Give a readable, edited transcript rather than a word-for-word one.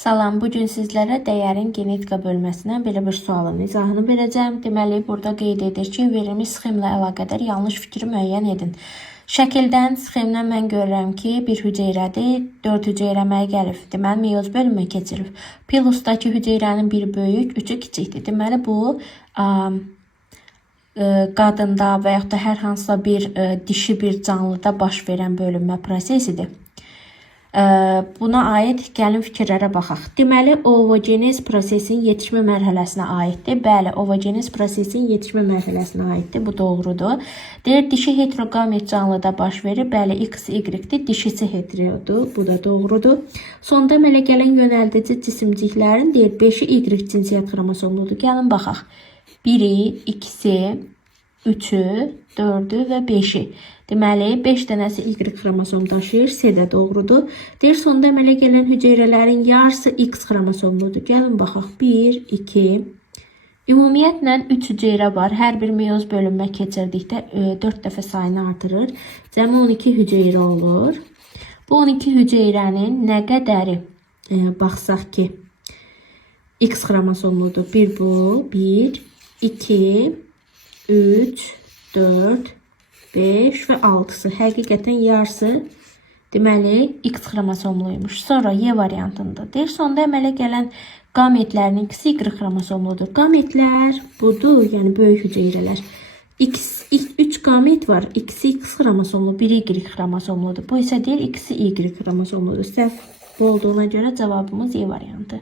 Salam, bugün sizlərə dəyərin genetika bölməsindən belə bir sualın izahını verəcəm. Deməli, burada qeyd edir ki, verilmiş sxemlə əlaqədar yanlış fikri müəyyən edin. Şəkildən, sxemdən mən görürəm ki, bir hüceyrədir, 4 hüceyrə əməyə gəlib. Deməli, meyoz bölünmə keçirilib. Pilusdakı hüceyrənin biri böyük, 3'ü kiçikdir. Deməli, bu qadında və yaxud da hər hansısa bir dişi bir canlıda baş verən bölünmə prosesidir. Buna aid gəlin fikirlərə baxaq. Deməli, ovogenez prosesin yetişmə mərhələsinə aiddir. Bəli, ovogenez prosesin yetişmə mərhələsinə aiddir. Bu doğrudur. Deyir, dişi heterogamet canlıda baş verir. Bəli, X, Y-dir. Dişisi heterodur. Bu da doğrudur. Sonda əmələ gələn yönəldici cisimciklərin deyir, 5'i Y cinsiyyət xromosomludur. Gəlin baxaq. 1'i, 2'si, 3'ü, 4'ü və 5'i. Deməli, 5 dənəsi Y xromosom daşıyır. S də doğrudur. Deyir, sonda əmələ gələn hüceyrələrin yarısı X xromosomludur. Gəlin baxaq. 1, 2. Ümumiyyətlə 3 hüceyrə var. Hər bir meyoz bölünmə keçirdikdə 4 dəfə sayını artırır. Cəmi 12 hüceyrə olur. Bu 12 hüceyrənin nə qədəri baxsaq ki, X xromosomludur. 1 bu, 1, 2, 3, 4, 5 və 6'sı. Həqiqətən yarısı deməli X xromosomluymuş. Sonra Y variantında. Deyir, sonda əmələ gələn qametlərin ikisi Y xromosomludur. Qametlər budur, yəni böyük hüceyrələr. 3 qamet var. İkisi X xromosomlu, biri Y xromosomludur. Bu isə deyir, ikisi Y xromosomludur. Səhv olduğuna görə cavabımız Y variantı.